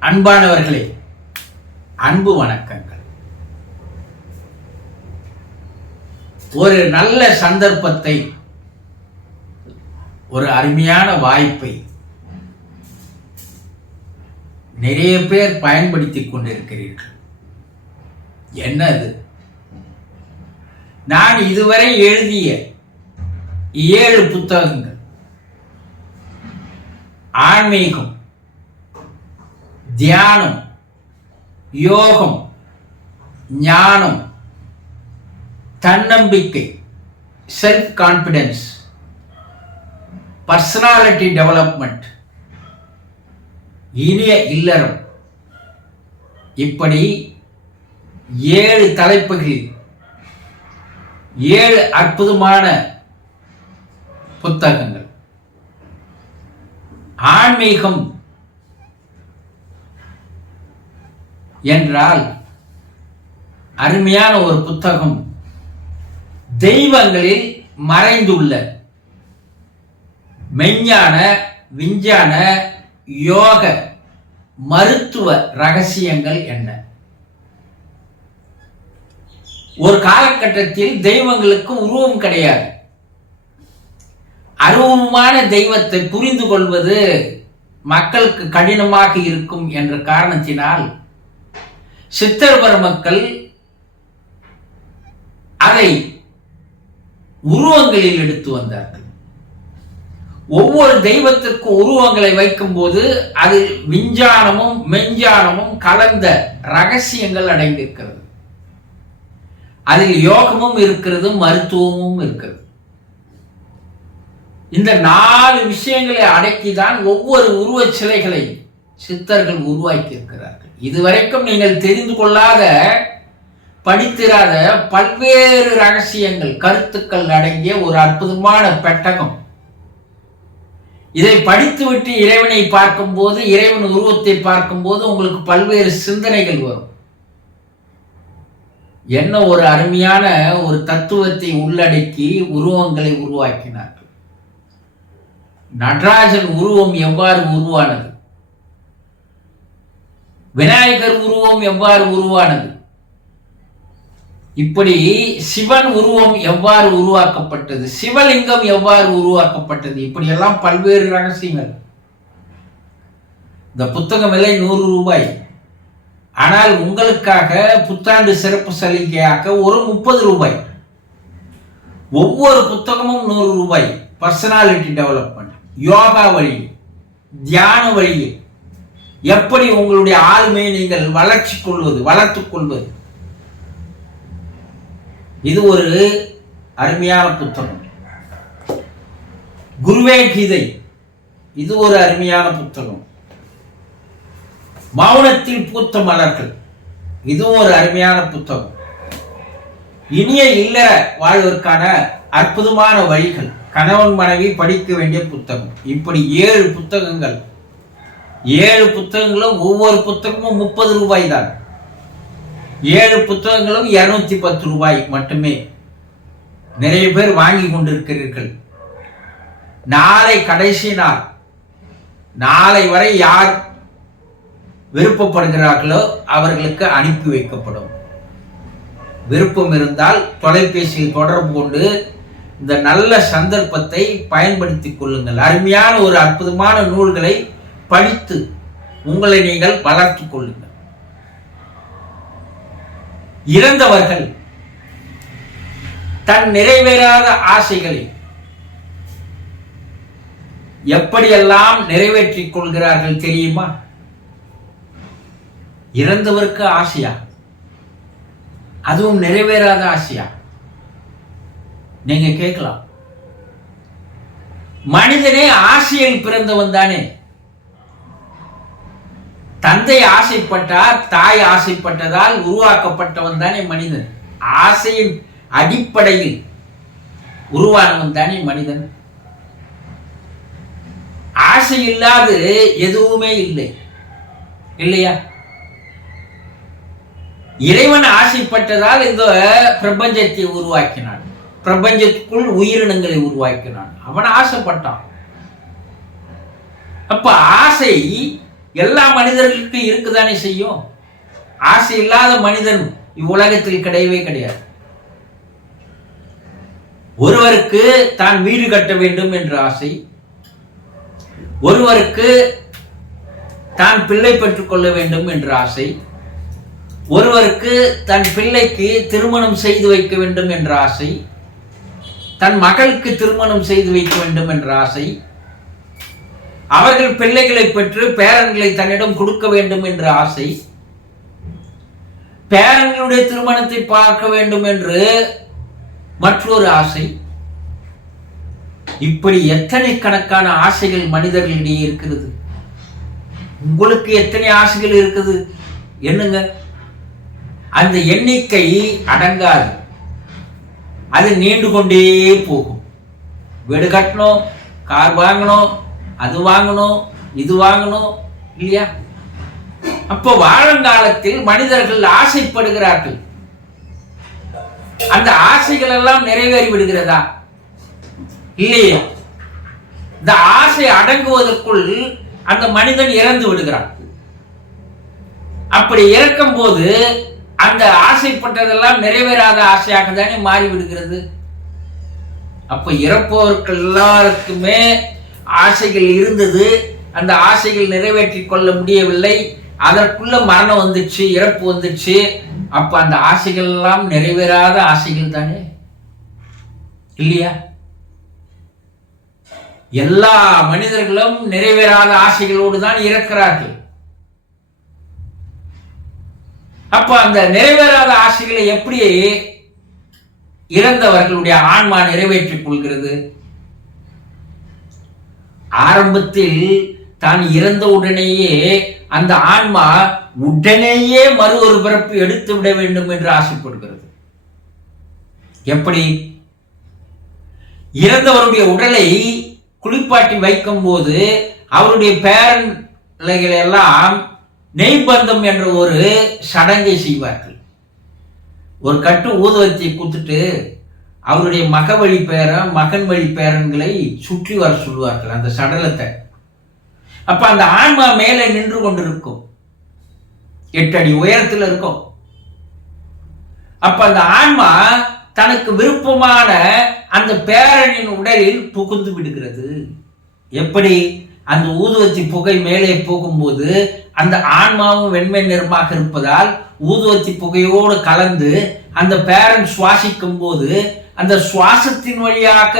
அன்பானவர்களே அன்பு வணக்கங்கள். ஒரு நல்ல சந்தர்ப்பத்தை ஒரு அருமையான வாய்ப்பை நிறைய பேர் பயன்படுத்திக் கொண்டிருக்கிறீர்கள். என்னது? நான் இதுவரை எழுதிய ஏழு புத்தகங்கள் ஆன்மீகம் தியானம் யோகம் ஞானம் தன்னம்பிக்கை செல்ஃப் கான்ஃபிடென்ஸ் பர்சனாலிட்டி டெவலப்மெண்ட் இனிய இல்லறம். இப்படி ஏழு தலைப்புகளில் ஏழு அற்புதமான புத்தகங்கள். ஆன்மீகம் என்றால் அருமையான ஒரு புத்தகம் தெய்வங்களில் மறைந்துள்ள மெஞ்ஞான விஞ்ஞான யோக மருத்துவ ரகசியங்கள் என்ன? ஒரு காலகட்டத்தில் தெய்வங்களுக்கு உருவம் கிடையாது. அருவமான தெய்வத்தை புரிந்து கொள்வது மக்களுக்கு கடினமாக இருக்கும் என்ற காரணத்தினால் சித்தர் பெருமக்கள் அதை உருவங்களில் எடுத்து வந்தார்கள். ஒவ்வொரு தெய்வத்திற்கும் உருவங்களை வைக்கும்போது அதில் விஞ்ஞானமும் மெஞ்ஞானமும் கலந்த ரகசியங்கள் அடைந்திருக்கிறது. அதில் யோகமும் இருக்கிறது மருத்துவமும் இருக்கிறது. இந்த நாலு விஷயங்களை அடக்கிதான் ஒவ்வொரு உருவச் சிலைகளை சித்தர்கள் உருவாக்கி இருக்கிறார்கள் இதுவரைக்கும் நீங்கள் தெரிந்து கொள்ளாத படித்திராத பல்வேறு ரகசியங்கள் கருத்துக்கள் அடங்கிய ஒரு அற்புதமான பெட்டகம். இதை படித்துவிட்டு இறைவனை பார்க்கும்போது இறைவன் உருவத்தை பார்க்கும்போது உங்களுக்கு பல்வேறு சிந்தனைகள் வரும். என்ன ஒரு அருமையான ஒரு தத்துவத்தை உள்ளடக்கி உருவங்களை உருவாக்கினார்கள். நடராஜன் உருவம் எவ்வாறு உருவானது? விநாயகர் உருவம் எவ்வாறு உருவானது? இப்படி சிவன் உருவம் எவ்வாறு உருவாக்கப்பட்டது? சிவலிங்கம் எவ்வாறு உருவாக்கப்பட்டது? இப்படியெல்லாம் பல்வேறு ரகசியங்கள். இந்த புத்தகம் விலை நூறு ரூபாய். ஆனால் உங்களுக்காக புத்தாண்டு சிறப்பு சலுகையாக ஒரு முப்பது ரூபாய். ஒவ்வொரு புத்தகமும் நூறு ரூபாய். பர்சனாலிட்டி டெவலப்மெண்ட் யோகா வழி தியான வழி எப்படி உங்களுடைய ஆளுமையை நீங்கள் வளர்ச்சி கொள்வது வளர்த்து கொள்வது? இது ஒரு அருமையான புத்தகம். குருவே கீதை. இது ஒரு அருமையான புத்தகம். மௌனத்தில் பூத்த மலர்கள். இது ஒரு அருமையான புத்தகம். இனிய இல்லற வாழ்வதற்கான அற்புதமான வழிகள். கணவன் மனைவி படிக்க வேண்டிய புத்தகம். இப்படி ஏழு புத்தகங்கள். ஏழு புத்தகங்களும் ஒவ்வொரு புத்தகமும் முப்பது ரூபாய் தான். ஏழு புத்தகங்களும் இருநூத்தி பத்து ரூபாய் மட்டுமே. நிறைய பேர் வாங்கி கொண்டிருக்கிறீர்கள். நாளை கடைசி நாள். நாளை வரை யார் விருப்பப்படுகிறார்களோ அவர்களுக்கு அனுப்பி வைக்கப்படும். விருப்பம் இருந்தால் தொலைபேசியில் தொடர்பு கொண்டு இந்த நல்ல சந்தர்ப்பத்தை பயன்படுத்திக் கொள்ளுங்கள். அருமையான ஒரு அற்புதமான நூல்களை படித்து உங்களை நீங்கள் வளர்த்து கொள்ளுங்கள். இறந்தவர்கள் தன் நிறைவேறாத ஆசைகளை எப்படியெல்லாம் நிறைவேற்றிக் கொள்கிறார்கள் தெரியுமா? இறந்தவருக்கு ஆசையா? அதுவும் நிறைவேறாத ஆசையா? நீங்க கேட்கலாம். மனிதனே ஆசையில் பிறந்தவன் தானே. தந்தை ஆசைப்பட்டார் தாய் ஆசைப்பட்டதால் உருவாக்கப்பட்டவன் தானே மனிதன். ஆசையின் அடிப்படையில் உருவானவன் தானே மனிதன். ஆசை இல்லாது எதுவுமே இல்லை. இல்லையா? இறைவன் ஆசைப்பட்டதால் இந்த பிரபஞ்சத்தை உருவாக்கினான். பிரபஞ்சத்துக்குள் உயிரினங்களை உருவாக்கினான். அவன் ஆசைப்பட்டான். அப்ப ஆசை எல்லா மனிதர்களுக்கும் இருக்குதானே செய்யும்? ஆசை இல்லாத மனிதன் இவ்வுலகத்தில் கிடையவே கிடையாது. ஒருவருக்கு தான் வீடு கட்ட வேண்டும் என்ற ஆசை ஒருவருக்கு தான் பிள்ளை பெற்றுக்கொள்ள வேண்டும் என்ற ஆசை ஒருவருக்கு தன் பிள்ளைக்கு திருமணம் செய்து வைக்க வேண்டும் என்ற ஆசை தன் மகளுக்கு திருமணம் செய்து வைக்க வேண்டும் என்ற ஆசை அவர்கள் பிள்ளைகளை பெற்று பேரன்களை தன்னிடம் கொடுக்க வேண்டும் என்ற ஆசை பேரன்களுடைய திருமணத்தை பார்க்க வேண்டும் என்று மற்றொரு ஆசை. இப்படி எத்தனை கணக்கான ஆசைகள் மனிதர்களிடையே இருக்கிறது? உங்களுக்கு எத்தனை ஆசைகள் இருக்குது? என்னங்க? அந்த எண்ணிக்கை அடங்காது. அது நீண்டு கொண்டே போகும். வீடு கட்டணும் கார் வாங்கணும் அது வாங்கணும் இது வாங்கணும் இல்லையா? அப்போ வாழங்காலத்தில் மனிதர்கள் ஆசைப்படுகிறார்கள். அந்த ஆசைகள் எல்லாம் நிறைவேறி விடுகிறதா? இல்லையே. இந்த ஆசை அடங்குவதற்குள் அந்த மனிதன் இறந்து விடுகிறான். அப்படி இறக்கும் போது அந்த ஆசைப்பட்டதெல்லாம் நிறைவேறாத ஆசையாக தானே மாறி விடுகிறது அப்ப இறப்பவர்கள் எல்லாருக்குமே ஆசைகள் இருந்தது. அந்த ஆசைகள் நிறைவேற்றி கொள்ள முடியவில்லை. அதற்குள்ள மரணம் வந்துச்சு இறப்பு வந்துச்சு. அப்ப அந்த ஆசைகள் எல்லாம் நிறைவேறாத ஆசைகள் தானே? இல்லையா? எல்லா மனிதர்களும் நிறைவேறாத ஆசைகளோடு தான் இறக்கிறார்கள். அப்ப அந்த நிறைவேறாத ஆசைகளை எப்படி இறந்தவர்களுடைய ஆன்மா நிறைவேற்றிக் கொள்கிறது? ஆரம்பத்தில் தான் இறந்த உடனேயே அந்த ஆன்மா உடனேயே மறு ஒரு பிறப்பு எடுத்து விட வேண்டும் என்று ஆசைப்படுகிறது. எப்படி? இறந்தவருடைய உடலை குளிப்பாட்டி வைக்கும் போது அவருடைய பேரன்களை எல்லாம் நெய்பந்தம் என்ற ஒரு சடங்கை செய்வார்கள். ஒரு கட்டு ஊதுவத்தியை கொடுத்துட்டு அவருடைய மக வழி பேரன் மகன் வழி பேரன்களை சுற்றி வர சொல்லுவார்கள் அந்த சடலத்தை. அப்ப அந்த ஆன்மா மேலே நின்று கொண்டிருக்கும். எட்டு அடி உயரத்தில் இருக்கும். அப்ப அந்த ஆன்மா தனக்கு விருப்பமான அந்த பேரனின் உடலில் புகுந்து விடுகிறது. எப்படி? அந்த ஊதுவத்தி புகை மேலே போகும்போது அந்த ஆன்மாவும் வெண்மை நிறமாக இருப்பதால் ஊதுவத்தி புகையோடு கலந்து அந்த பேரன் சுவாசிக்கும் போது அந்த சுவாசத்தின் வழியாக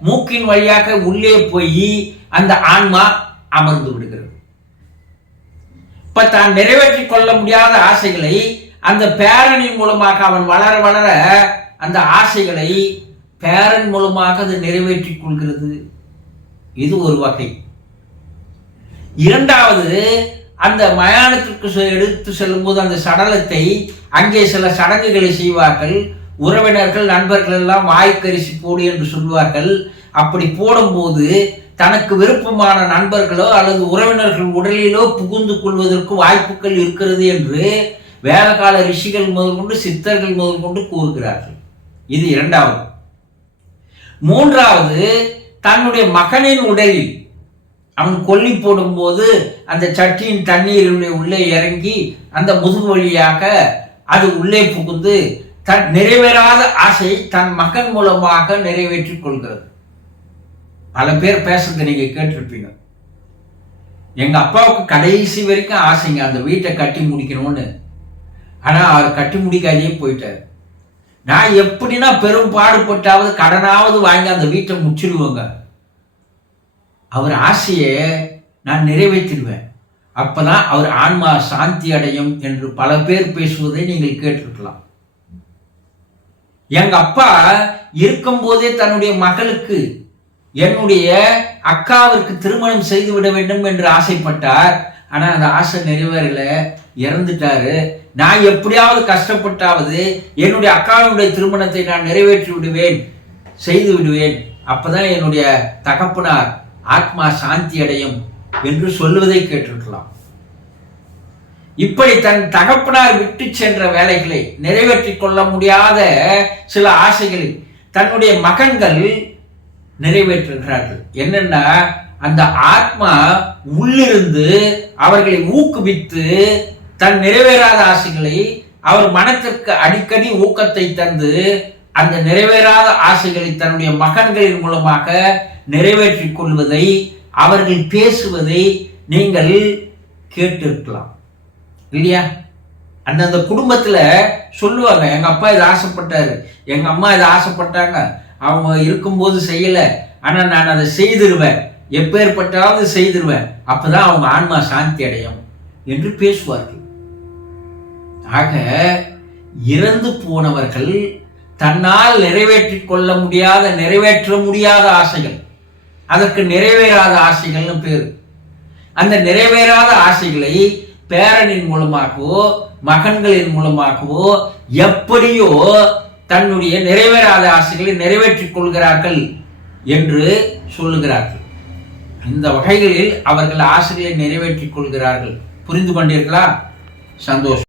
மூக்கின் வழியாக உள்ளே போய் அந்த ஆன்மா அமர்ந்து விடுகிறது. இப்ப தான் நிறைவேற்றிக் கொள்ள முடியாத ஆசைகளை அந்த பேரனின் மூலமாக அவன் வளர வளர அந்த ஆசைகளை பேரன் மூலமாக அது நிறைவேற்றிக் கொள்கிறது. இது ஒரு வகை. இரண்டாவது அந்த மயானத்திற்கு செ- எடுத்து செல்லும்போது அந்த சடலத்தை அங்கே சில சடங்குகளை செய்வார்கள். உறவினர்கள் நண்பர்கள் எல்லாம் வாய்க்கரிசி போடு என்று சொல்வார்கள் அப்படி போடும்போது தனக்கு விருப்பமான நண்பர்களோ அல்லது உறவினர்கள் உடலிலோ புகுந்து கொள்வதற்கு வாய்ப்புகள் இருக்கிறது என்று வேதகால ரிஷிகள் முதல் கொண்டு சித்தர்கள் முதல் கொண்டு கூறுகிறார்கள். இது இரண்டாவது. மூன்றாவது தன்னுடைய மகனின் உடலில் அவன் கொல்லி போடும்போது அந்த சட்டியின் தண்ணீர் உள்ளே இறங்கி அந்த முதுகு வழியாக அது உள்ளே புகுந்து தன் நிறைவேறாத ஆசை தன் மகன் மூலமாக நிறைவேற்றிக் கொள்கிறது. பல பேர் பேசுறது நீங்க கேட்டிருப்பீங்க. எங்க அப்பாவுக்கு கடைசி வரைக்கும் ஆசைங்க அந்த வீட்டை கட்டி முடிக்கணும்னு. ஆனா அவர் கட்டி முடிக்காதே போயிட்டார். நான் எப்படின்னா பெரும் பாடுபட்டாவது கடனாவது வாங்கி அந்த வீட்டை முச்சிடுவேங்க அவர் ஆசையை நான் நிறைவேற்றிடுவேன். அப்பதான் அவர் ஆன்மா சாந்தி அடையும் என்று பல பேர் பேசுவதை நீங்கள் கேட்டிருக்கலாம். எங்க அப்பா இருக்கும்போதே தன்னுடைய மகளுக்கு என்னுடைய அக்காவிற்கு திருமணம் செய்து விட வேண்டும் என்று ஆசைப்பட்டார். ஆனா அந்த ஆசை நிறைவேறல. இறந்துட்டாரு. நான் எப்படியாவது கஷ்டப்பட்டாவது என்னுடைய அக்காவினுடைய திருமணத்தை நான் நிறைவேற்றி விடுவேன் செய்து விடுவேன். அப்பதான் என்னுடைய தகப்பனார் ஆத்மா சாந்தி அடையும் என்று சொல்லுவதை கேட்டிருக்கலாம். இப்படி தன் தகப்பனார் விட்டு சென்ற வேலைகளை நிறைவேற்றிக் கொள்ள முடியாத சில ஆசைகளை தன்னுடைய மகன்கள் நிறைவேற்றுகிறார்கள். என்னன்னா அந்த ஆத்மா உள்ளிருந்து அவர்களை ஊக்குவித்து தன் நிறைவேறாத ஆசைகளை அவர் மனத்திற்கு அடிக்கடி ஊக்கத்தை தந்து அந்த நிறைவேறாத ஆசைகளை தன்னுடைய மகன்களின் மூலமாக நிறைவேற்றிக் கொள்வதை அவர்கள் பேசுவதை நீங்கள் கேட்டிருக்கலாம். இல்லையா? அந்தந்த குடும்பத்தில் சொல்லுவாங்க எங்கள் அப்பா இதை ஆசைப்பட்டாரு. எங்கள் அம்மா இதை ஆசைப்பட்டாங்க. அவங்க இருக்கும்போது செய்யலை. ஆனால் நான் அதை செய்திருவேன். எப்பேற்பட்டாவது செய்திருவேன். அப்பதான் அவங்க ஆன்மா சாந்தி அடையும். என்று பேசுவார்கள். ஆக இறந்து போனவர்கள் தன்னால் நிறைவேற்றி கொள்ள முடியாத நிறைவேற்ற முடியாத ஆசைகள். அதற்கு நிறைவேறாத ஆசைகள்னு பேர். அந்த நிறைவேறாத ஆசைகளை பேரனின் மூலமாகவோ மகன்களின் மூலமாகவோ எப்படியோ தன்னுடைய நிறைவேறாத ஆசைகளை நிறைவேற்றிக் கொள்கிறார்கள் என்று சொல்லுகிறார்கள். இந்த வகைகளில் அவர்கள் ஆசைகளை நிறைவேற்றிக் கொள்கிறார்கள். புரிந்து கொண்டீர்களா? சந்தோஷம்.